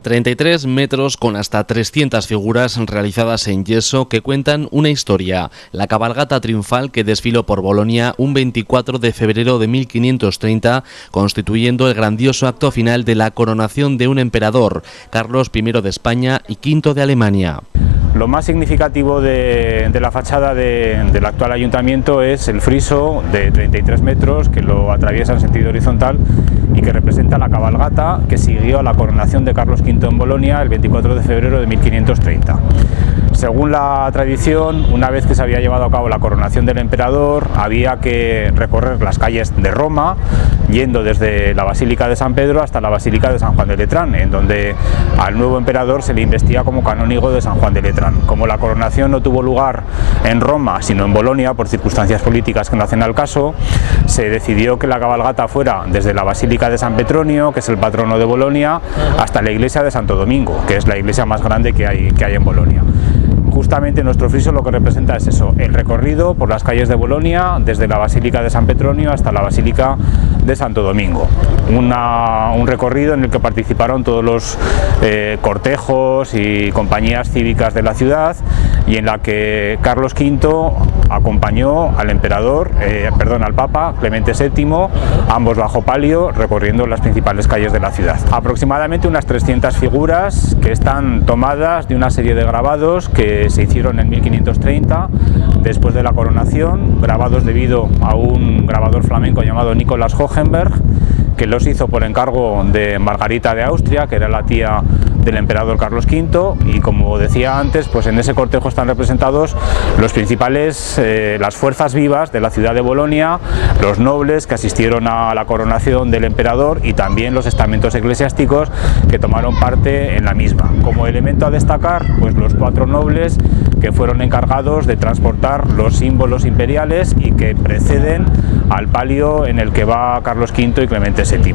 33 metros con hasta 300 figuras realizadas en yeso que cuentan una historia. La cabalgata triunfal que desfiló por Bolonia un 24 de febrero de 1530, constituyendo el grandioso acto final de la coronación de un emperador, Carlos I de España y V de Alemania. Lo más significativo de la fachada del actual ayuntamiento es el friso de 33 metros que lo atraviesa en sentido horizontal y que representa la cabalgata que siguió a la coronación de Carlos V en Bolonia el 24 de febrero de 1530. Según la tradición, una vez que se había llevado a cabo la coronación del emperador, había que recorrer las calles de Roma, yendo desde la Basílica de San Pedro hasta la Basílica de San Juan de Letrán, en donde al nuevo emperador se le investiga como canónigo de San Juan de Letrán. Como la coronación no tuvo lugar en Roma, sino en Bolonia, por circunstancias políticas que no hacen al caso, se decidió que la cabalgata fuera desde la Basílica de San Petronio, que es el patrono de Bolonia, hasta la iglesia de Santo Domingo, que es la iglesia más grande que hay en Bolonia. Justamente nuestro friso lo que representa es eso, el recorrido por las calles de Bolonia, desde la Basílica de San Petronio hasta la Basílica de Santo Domingo. Un recorrido en el que participaron todos los cortejos y compañías cívicas de la ciudad y en la que Carlos V acompañó al al Papa Clemente VII, ambos bajo palio, recorriendo las principales calles de la ciudad. Aproximadamente unas 300 figuras que están tomadas de una serie de grabados que se hicieron en 1530 después de la coronación, grabados debido a un grabador flamenco llamado Nicolás Hohenberg, que los hizo por encargo de Margarita de Austria, que era la tía del emperador Carlos V, y como decía antes, pues en ese cortejo están representados los principales, las fuerzas vivas de la ciudad de Bolonia, los nobles que asistieron a la coronación del emperador y también los estamentos eclesiásticos que tomaron parte en la misma. Como elemento a destacar, pues los 4 nobles que fueron encargados de transportar los símbolos imperiales y que preceden al palio en el que va Carlos V y Clemente VII.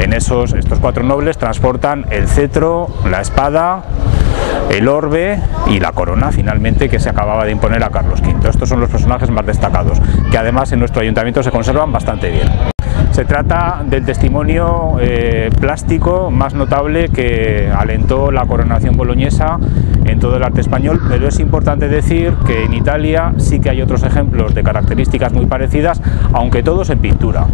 Estos 4 nobles transportan el cetro, la espada, el orbe y la corona finalmente que se acababa de imponer a Carlos V. Estos son los personajes más destacados, que además en nuestro ayuntamiento se conservan bastante bien. Se trata del testimonio plástico más notable que alentó la coronación boloñesa en todo el arte español, pero es importante decir que en Italia sí que hay otros ejemplos de características muy parecidas, aunque todos en pintura,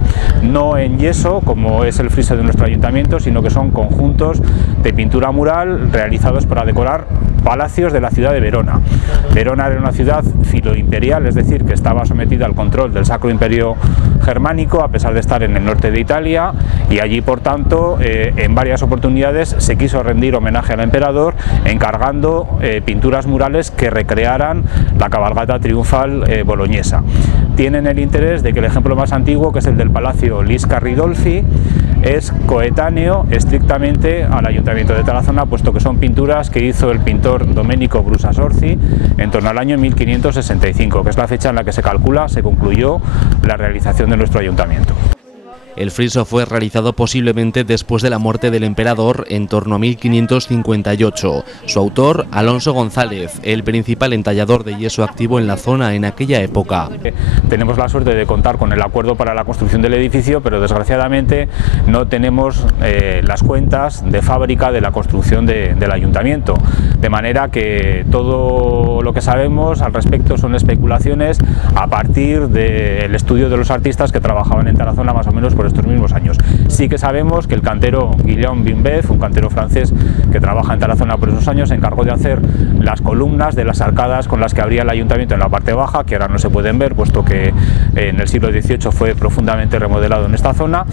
no en yeso como es el friso de nuestro ayuntamiento, sino que son conjuntos de pintura mural realizados para decorar palacios de la ciudad de Verona. Verona era una ciudad filoimperial, es decir, que estaba sometida al control del Sacro Imperio Germánico, a pesar de estar en el norte de Italia, y allí, por tanto, en varias oportunidades se quiso rendir homenaje al emperador encargando pinturas murales que recrearan la cabalgata triunfal boloñesa. Tienen el interés de que el ejemplo más antiguo, que es el del Palacio Lisca Ridolfi, es coetáneo estrictamente al Ayuntamiento de Tarazona, puesto que son pinturas que hizo el pintor Domenico Brusasorzi en torno al año 1565, que es la fecha en la que se calcula se concluyó la realización de nuestro ayuntamiento. El friso fue realizado posiblemente después de la muerte del emperador en torno a 1558. Su autor, Alonso González, el principal entallador de yeso activo en la zona en aquella época. Tenemos la suerte de contar con el acuerdo para la construcción del edificio, pero desgraciadamente no tenemos las cuentas de fábrica de la construcción del ayuntamiento. De manera que todo lo que sabemos al respecto son especulaciones a partir del estudio de los artistas que trabajaban en Tarazona más o menos por estos mismos años. Sí que sabemos que el cantero Guillaume Bimbeuf, un cantero francés que trabaja en Tarazona por esos años, se encargó de hacer las columnas de las arcadas con las que abría el ayuntamiento en la parte baja, que ahora no se pueden ver puesto que en el siglo XVIII fue profundamente remodelado en esta zona.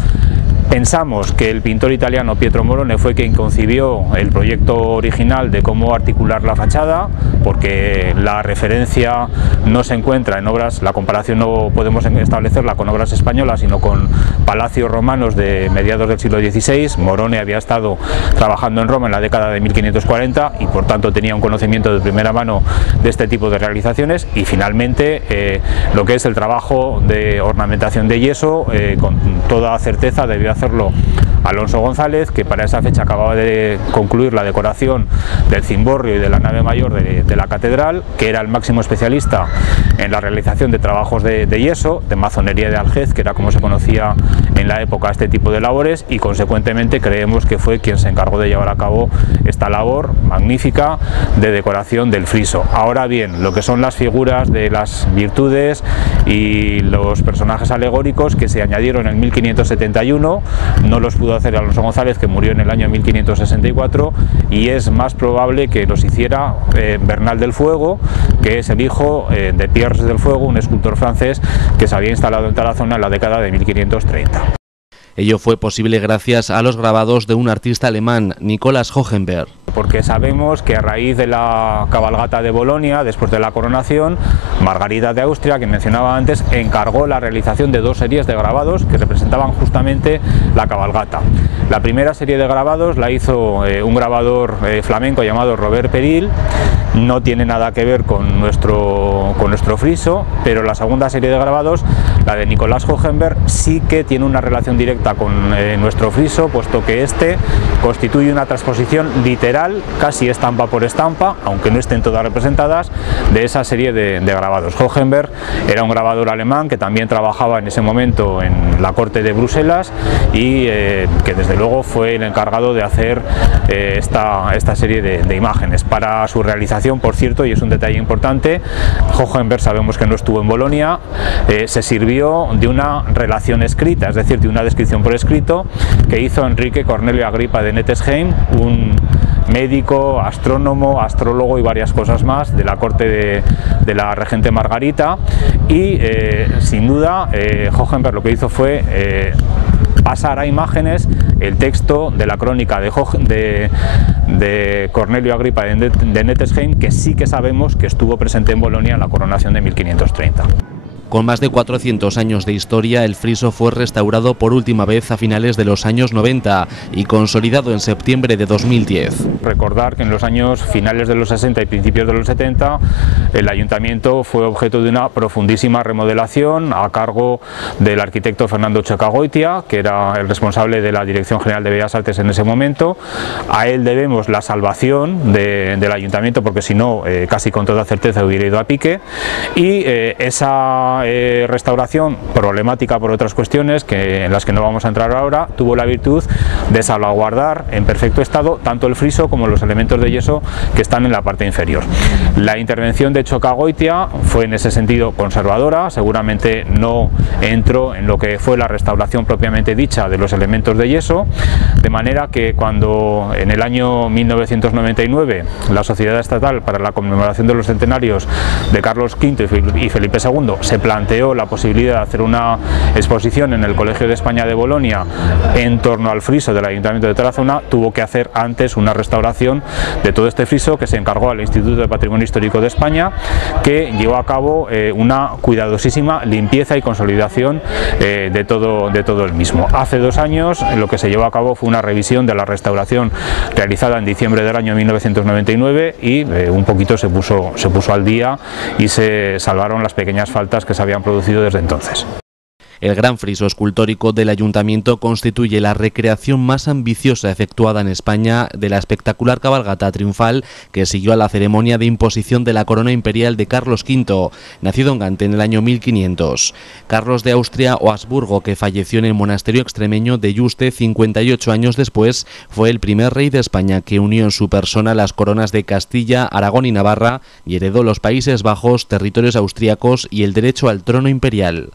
Pensamos que el pintor italiano Pietro Morone fue quien concibió el proyecto original de cómo articular la fachada, porque la referencia no se encuentra en obras, la comparación no podemos establecerla con obras españolas, sino con palacios romanos de mediados del siglo XVI. Morone había estado trabajando en Roma en la década de 1540 y por tanto tenía un conocimiento de primera mano de este tipo de realizaciones, y finalmente lo que es el trabajo de ornamentación de yeso con toda certeza debió hacerlo Alonso González, que para esa fecha acababa de concluir la decoración del cimborrio y de la nave mayor de la catedral, que era el máximo especialista en la realización de trabajos de yeso, de mazonería de aljez, que era como se conocía en la época este tipo de labores, y consecuentemente creemos que fue quien se encargó de llevar a cabo esta labor magnífica de decoración del friso. Ahora bien, lo que son las figuras de las virtudes y los personajes alegóricos que se añadieron en 1571, no los pudo hacer Alonso González, que murió en el año 1564, y es más probable que los hiciera Bernal del Fuego, que es el hijo de Pierre del Fuego, un escultor francés que se había instalado en Tarazona en la década de 1530. Ello fue posible gracias a los grabados de un artista alemán, Nikolaus Hohenberg. Porque sabemos que a raíz de la cabalgata de Bolonia, después de la coronación, Margarita de Austria, que mencionaba antes, encargó la realización de 2 series de grabados que representaban justamente la cabalgata. La primera serie de grabados la hizo un grabador flamenco llamado Robert Peril. No tiene nada que ver con nuestro friso, pero la segunda serie de grabados, la de Nikolaus Hohenberg, sí que tiene una relación directa con nuestro friso, puesto que este constituye una transposición literal, casi estampa por estampa, aunque no estén todas representadas, de esa serie de grabados. Hohenberg era un grabador alemán que también trabajaba en ese momento en la corte de Bruselas y que desde luego fue el encargado de hacer esta serie de imágenes. Para su realización, por cierto, y es un detalle importante, Hohenberg sabemos que no estuvo en Bolonia, se sirvió de una relación escrita, es decir, de una descripción por escrito que hizo Enrique Cornelio Agripa de Nettesheim, un médico, astrónomo, astrólogo y varias cosas más de la corte de la regente Margarita, y sin duda Hohenberg lo que hizo fue pasar a imágenes el texto de la crónica de Cornelio Agripa de Nettesheim, que sí que sabemos que estuvo presente en Bolonia en la coronación de 1530. Con más de 400 años de historia, el friso fue restaurado por última vez a finales de los años 90 y consolidado en septiembre de 2010. Recordar que en los años finales de los 60 y principios de los 70 el ayuntamiento fue objeto de una profundísima remodelación a cargo del arquitecto Fernando Txekagoitia, que era el responsable de la Dirección General de Bellas Artes en ese momento. A él debemos la salvación del ayuntamiento, porque si no, casi con toda certeza hubiera ido a pique, y esa restauración, problemática por otras cuestiones en las que no vamos a entrar ahora, tuvo la virtud de salvaguardar en perfecto estado tanto el friso como los elementos de yeso que están en la parte inferior. La intervención de Txekagoitia fue en ese sentido conservadora, seguramente no entró en lo que fue la restauración propiamente dicha de los elementos de yeso, de manera que cuando en el año 1999 la Sociedad Estatal para la conmemoración de los centenarios de Carlos V y Felipe II se planteó la posibilidad de hacer una exposición en el Colegio de España de Bolonia en torno al friso del Ayuntamiento de Tarazona, tuvo que hacer antes una restauración de todo este friso, que se encargó al Instituto de Patrimonio Histórico de España, que llevó a cabo una cuidadosísima limpieza y consolidación de todo el mismo. Hace 2 años lo que se llevó a cabo fue una revisión de la restauración realizada en diciembre del año 1999 y un poquito se puso al día y se salvaron las pequeñas faltas que se habían producido desde entonces. El gran friso escultórico del ayuntamiento constituye la recreación más ambiciosa efectuada en España de la espectacular cabalgata triunfal que siguió a la ceremonia de imposición de la corona imperial de Carlos V, nacido en Gante en el año 1500. Carlos de Austria o Habsburgo, que falleció en el monasterio extremeño de Yuste 58 años después, fue el primer rey de España que unió en su persona las coronas de Castilla, Aragón y Navarra y heredó los Países Bajos, territorios austríacos y el derecho al trono imperial.